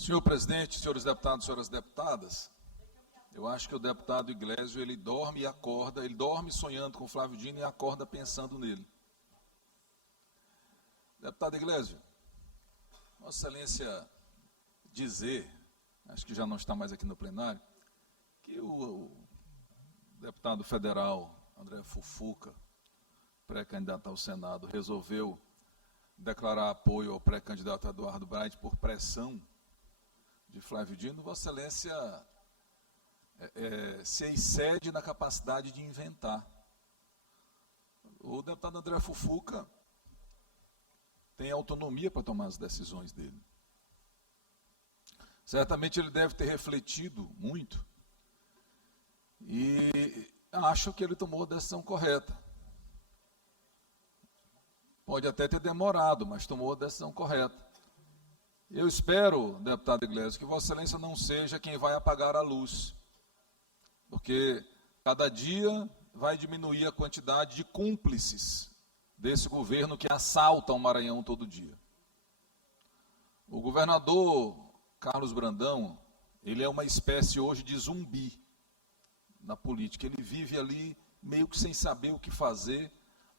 Senhor presidente, senhores deputados, senhoras deputadas, eu acho que o deputado Iglesias, ele dorme e acorda, ele dorme sonhando com Flávio Dino e acorda pensando nele. Deputado Iglesias, Vossa Excelência dizer, acho que já não está mais aqui no plenário, que o deputado federal André Fufuca, pré-candidato ao Senado, resolveu declarar apoio ao pré-candidato Eduardo Braide por pressão de Flávio Dino. Vossa Excelência se excede na capacidade de inventar. O deputado André Fufuca tem autonomia para tomar as decisões dele. Certamente ele deve ter refletido muito e acho que ele tomou a decisão correta. Pode até ter demorado, mas tomou a decisão correta. Eu espero, deputado Iglesias, que Vossa Excelência não seja quem vai apagar a luz, porque cada dia vai diminuir a quantidade de cúmplices desse governo que assalta o Maranhão todo dia. O governador Carlos Brandão, ele é uma espécie hoje de zumbi na política. Ele vive ali meio que sem saber o que fazer,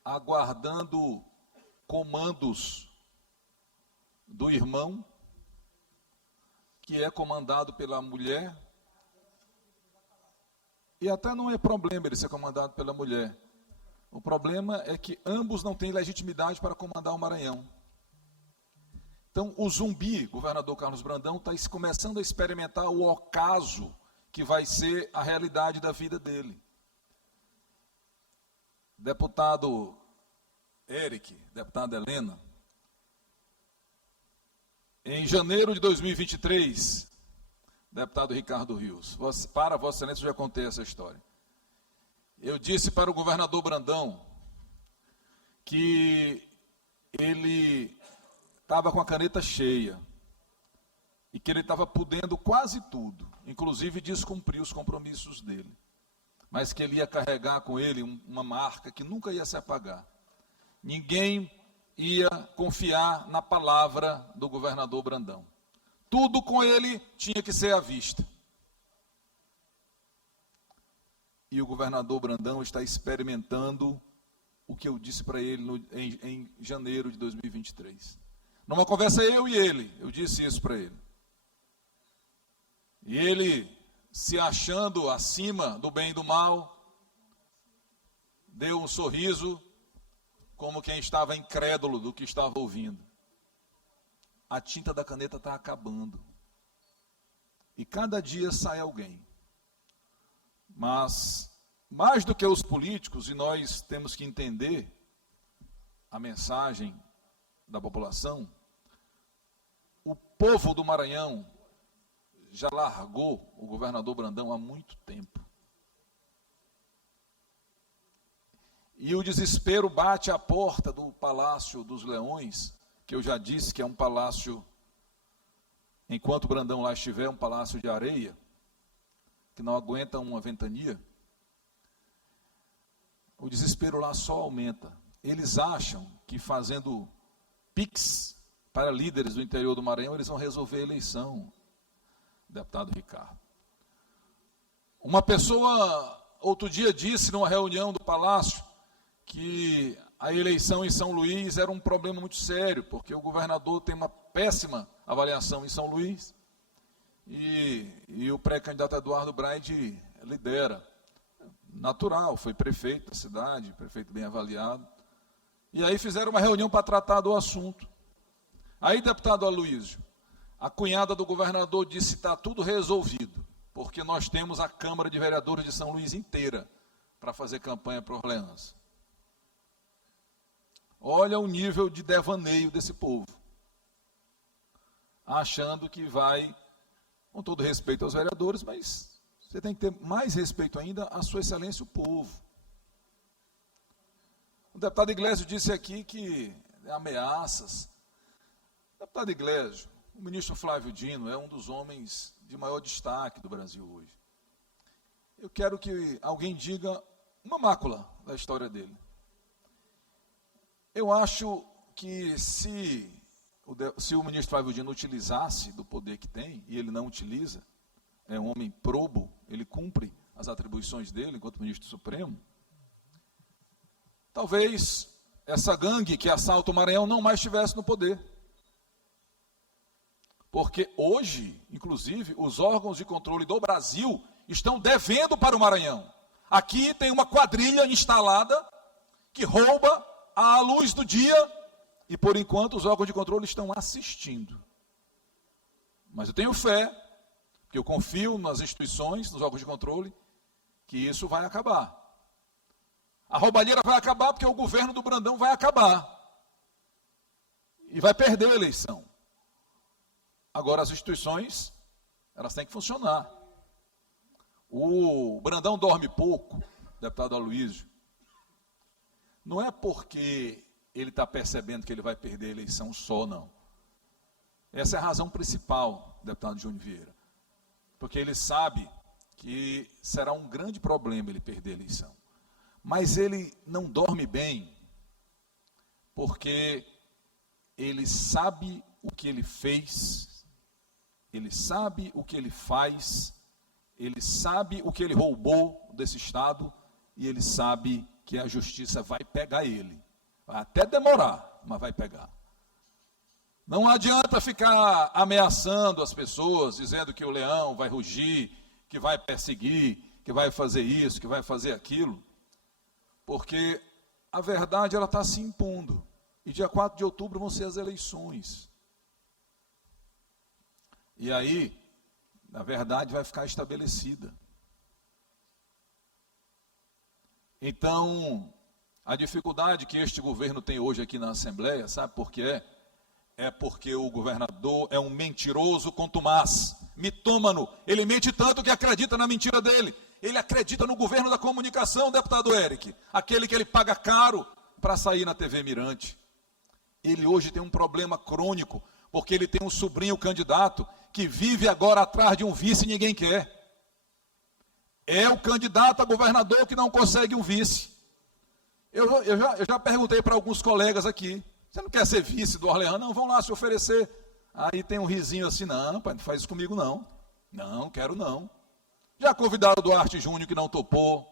aguardando comandos do irmão, que é comandado pela mulher, e até não é problema ele ser comandado pela mulher. O problema é que ambos não têm legitimidade para comandar o Maranhão. Então, o zumbi, governador Carlos Brandão, está começando a experimentar o ocaso que vai ser a realidade da vida dele. Deputado Eric, deputada Helena, em janeiro de 2023, deputado Ricardo Rios, para Vossa Excelência, eu já contei essa história. Eu disse para o governador Brandão que ele estava com a caneta cheia e que ele estava podendo quase tudo, inclusive descumprir os compromissos dele, mas que ele ia carregar com ele uma marca que nunca ia se apagar. Ninguém ia confiar na palavra do governador Brandão. Tudo com ele tinha que ser à vista. E o governador Brandão está experimentando o que eu disse para ele em janeiro de 2023. Numa conversa eu e ele, eu disse isso para ele. E ele, se achando acima do bem e do mal, deu um sorriso, como quem estava incrédulo do que estava ouvindo. A tinta da caneta está acabando. E cada dia sai alguém. Mas, mais do que os políticos, e nós temos que entender a mensagem da população, o povo do Maranhão já largou o governador Brandão há muito tempo. E o desespero bate à porta do Palácio dos Leões, que eu já disse que é um palácio, enquanto Brandão lá estiver, um palácio de areia, que não aguenta uma ventania. O desespero lá só aumenta. Eles acham que fazendo pix para líderes do interior do Maranhão, eles vão resolver a eleição, deputado Ricardo. Uma pessoa, outro dia, disse numa reunião do Palácio, que a eleição em São Luís era um problema muito sério, porque o governador tem uma péssima avaliação em São Luís e o pré-candidato Eduardo Braide lidera. Natural, foi prefeito da cidade, prefeito bem avaliado. E aí fizeram uma reunião para tratar do assunto. Aí, deputado Aloysio, a cunhada do governador disse que está tudo resolvido, porque nós temos a Câmara de Vereadores de São Luís inteira para fazer campanha para Orleans. Olha o nível de devaneio desse povo, achando que vai, com todo respeito aos vereadores, mas você tem que ter mais respeito ainda à sua excelência, o povo. O deputado Iglesias disse aqui que ameaças. Deputado Iglesias, o ministro Flávio Dino é um dos homens de maior destaque do Brasil hoje. Eu quero que alguém diga uma mácula da história dele. Eu acho que se se o ministro Flávio Dino utilizasse do poder que tem, e ele não utiliza, é um homem probo, ele cumpre as atribuições dele enquanto ministro supremo, talvez essa gangue que assalta o Maranhão não mais estivesse no poder. Porque hoje, inclusive, os órgãos de controle do Brasil estão devendo para o Maranhão. Aqui tem uma quadrilha instalada que rouba à luz do dia e, por enquanto, os órgãos de controle estão assistindo. Mas eu tenho fé, porque eu confio nas instituições, nos órgãos de controle, que isso vai acabar. A roubalheira vai acabar porque o governo do Brandão vai acabar. E vai perder a eleição. Agora, as instituições, elas têm que funcionar. O Brandão dorme pouco, deputado Aloysio. Não é porque ele está percebendo que ele vai perder a eleição só, não. Essa é a razão principal, deputado Júnior Vieira. Porque ele sabe que será um grande problema ele perder a eleição. Mas ele não dorme bem, porque ele sabe o que ele fez, ele sabe o que ele faz, ele sabe o que ele roubou desse Estado, e ele sabe que a justiça vai pegar ele. Vai até demorar, mas vai pegar. Não adianta ficar ameaçando as pessoas, dizendo que o leão vai rugir, que vai perseguir, que vai fazer isso, que vai fazer aquilo, porque a verdade ela está se impondo. E dia 4 de outubro vão ser as eleições. E aí, a verdade vai ficar estabelecida. Então, a dificuldade que este governo tem hoje aqui na Assembleia, sabe por que é? É porque o governador é um mentiroso contumaz, mitômano. Ele mente tanto que acredita na mentira dele. Ele acredita no governo da comunicação, deputado Eric, aquele que ele paga caro para sair na TV Mirante. Ele hoje tem um problema crônico, porque ele tem um sobrinho candidato que vive agora atrás de um vice e ninguém quer. É o candidato a governador que não consegue um vice. Eu já perguntei para alguns colegas aqui, você não quer ser vice do Orleans? Não, vão lá se oferecer. Aí tem um risinho assim, não, pai, não faz isso comigo não. Não, quero não. Já convidaram o Duarte Júnior que não topou.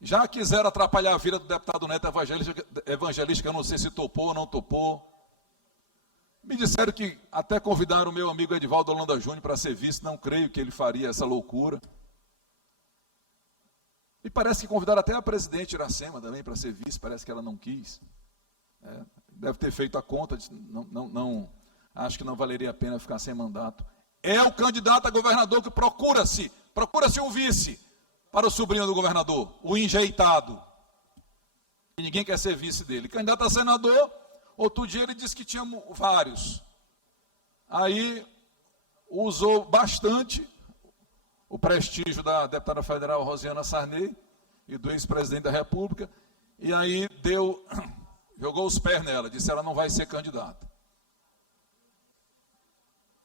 Já quiseram atrapalhar a vida do deputado Neto Evangelista, eu não sei se topou ou não topou. Me disseram que até convidaram o meu amigo Edivaldo Holanda Júnior para ser vice, não creio que ele faria essa loucura. E parece que convidaram até a presidente Iracema também para ser vice, parece que ela não quis. Deve ter feito a conta, não, acho que não valeria a pena ficar sem mandato. É o candidato a governador que procura-se um vice para o sobrinho do governador, o enjeitado. E ninguém quer ser vice dele. Candidato a senador, outro dia ele disse que tinha vários. Aí usou bastante o prestígio da deputada federal Rosiana Sarney e do ex-presidente da República, e aí jogou os pés nela, disse que ela não vai ser candidata.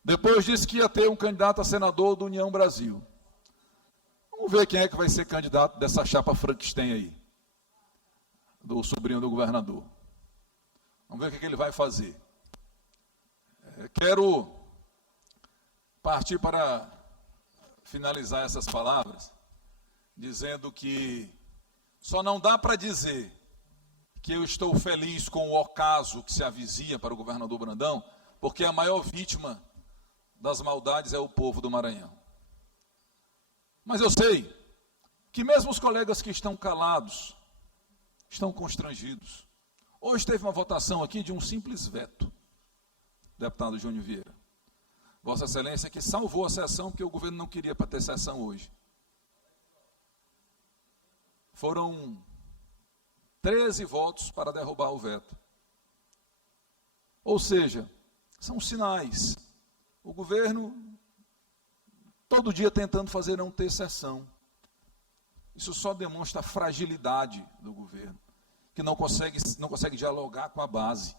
Depois disse que ia ter um candidato a senador do União Brasil. Vamos ver quem é que vai ser candidato dessa chapa Frankenstein aí, do sobrinho do governador. Vamos ver o que ele vai fazer. Quero partir para finalizar essas palavras, dizendo que só não dá para dizer que eu estou feliz com o ocaso que se avizinha para o governador Brandão, porque a maior vítima das maldades é o povo do Maranhão. Mas eu sei que mesmo os colegas que estão calados, estão constrangidos. Hoje teve uma votação aqui de um simples veto, deputado Júnior Vieira. Vossa Excelência que salvou a sessão, porque o governo não queria para ter sessão hoje. Foram 13 votos para derrubar o veto. Ou seja, são sinais. O governo, todo dia tentando fazer não ter sessão. Isso só demonstra a fragilidade do governo, que não consegue dialogar com a base.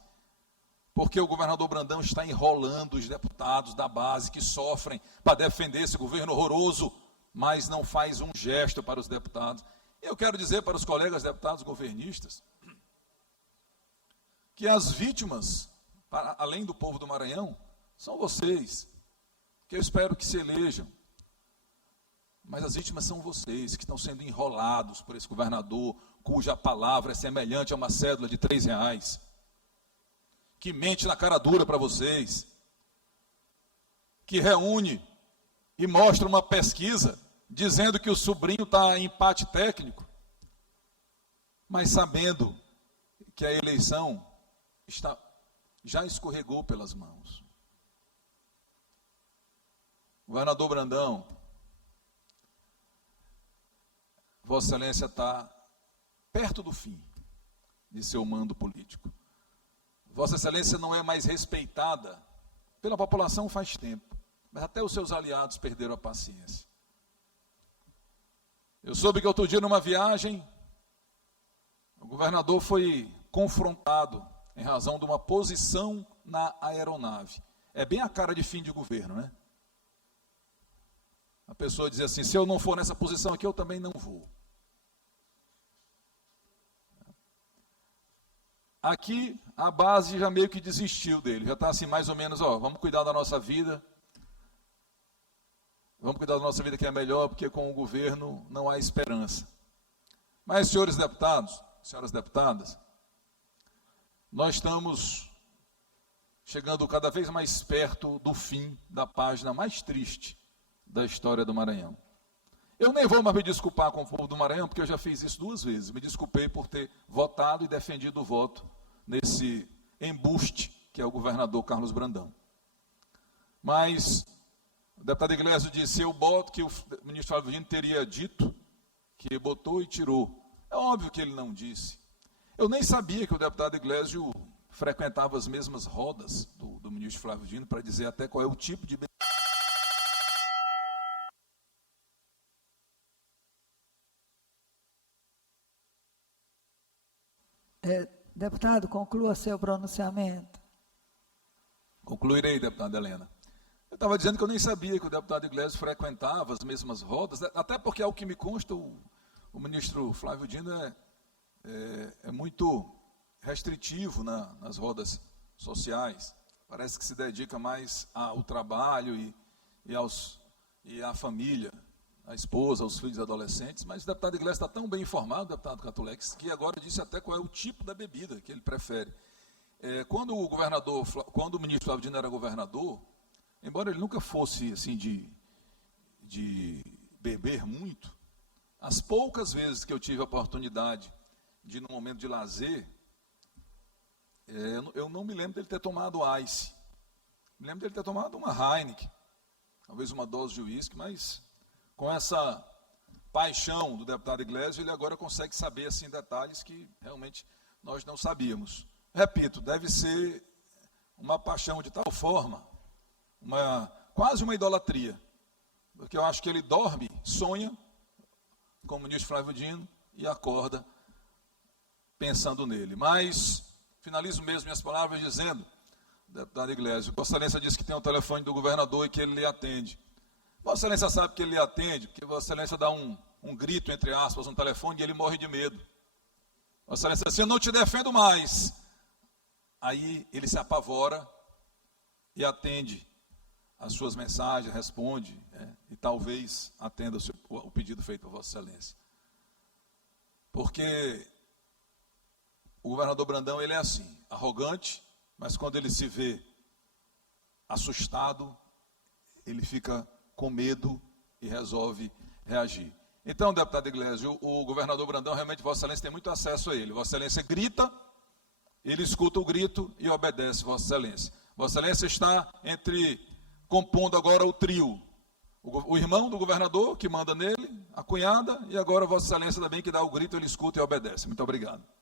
Porque o governador Brandão está enrolando os deputados da base que sofrem para defender esse governo horroroso, mas não faz um gesto para os deputados. Eu quero dizer para os colegas deputados governistas que as vítimas para além do povo do Maranhão, são vocês, que eu espero que se elejam. Mas as vítimas são vocês, que estão sendo enrolados por esse governador, cuja palavra é semelhante a uma cédula de R$3, que mente na cara dura para vocês, que reúne e mostra uma pesquisa dizendo que o sobrinho está em empate técnico, mas sabendo que a eleição já escorregou pelas mãos. Governador Brandão, Vossa Excelência está perto do fim de seu mando político. Vossa Excelência não é mais respeitada pela população faz tempo, mas até os seus aliados perderam a paciência. Eu soube que outro dia, numa viagem, o governador foi confrontado em razão de uma posição na aeronave. É bem a cara de fim de governo, né? A pessoa dizia assim: se eu não for nessa posição aqui, eu também não vou. Aqui, a base já meio que desistiu dele, já está assim mais ou menos, vamos cuidar da nossa vida, que é melhor, porque com o governo não há esperança. Mas, senhores deputados, senhoras deputadas, nós estamos chegando cada vez mais perto do fim da página mais triste da história do Maranhão. Eu nem vou mais me desculpar com o povo do Maranhão, porque eu já fiz isso 2 vezes. Me desculpei por ter votado e defendido o voto nesse embuste que é o governador Carlos Brandão. Mas o deputado Iglesias disse: eu boto, que o ministro Flávio Dino teria dito que botou e tirou. É óbvio que ele não disse. Eu nem sabia que o deputado Iglesias frequentava as mesmas rodas do ministro Flávio Dino para dizer até qual é o tipo de... Deputado, conclua seu pronunciamento. Concluirei, deputada Helena. Eu estava dizendo que eu nem sabia que o deputado Iglesias frequentava as mesmas rodas, até porque, ao que me consta, o ministro Flávio Dino é muito restritivo nas rodas sociais. Parece que se dedica mais ao trabalho e à família, à esposa, aos filhos adolescentes. Mas o deputado Iglesias está tão bem informado, deputado Catulex, que agora disse até qual é o tipo da bebida que ele prefere. Quando o ministro Flávio Dino era governador, embora ele nunca fosse assim de beber muito, as poucas vezes que eu tive a oportunidade de, num momento de lazer, eu não me lembro dele ter tomado ice. Me lembro dele ter tomado uma Heineken, talvez uma dose de uísque, mas com essa paixão do deputado Iglesias, ele agora consegue saber assim detalhes que realmente nós não sabíamos. Repito, deve ser uma paixão de tal forma, quase uma idolatria, porque eu acho que ele dorme, sonha com o ministro Flávio Dino e acorda pensando nele. Mas finalizo mesmo minhas palavras dizendo, deputado Iglesias, Vossa Excelência disse que tem o telefone do governador e que ele lhe atende. Vossa Excelência sabe que ele lhe atende, porque Vossa Excelência dá um grito, entre aspas, no telefone, e ele morre de medo. Vossa Excelência, assim, eu não te defendo mais. Aí ele se apavora e atende as suas mensagens, responde, e talvez atenda o pedido feito por Vossa Excelência. Porque o governador Brandão, ele é assim, arrogante, mas quando ele se vê assustado, ele fica com medo e resolve reagir. Então, deputado Iglesias, o governador Brandão, realmente, Vossa Excelência tem muito acesso a ele. Vossa Excelência grita, ele escuta o grito e obedece, Vossa Excelência. Vossa Excelência está compondo agora o trio. O irmão do governador, que manda nele, a cunhada, e agora Vossa Excelência também, que dá o grito, ele escuta e obedece. Muito obrigado.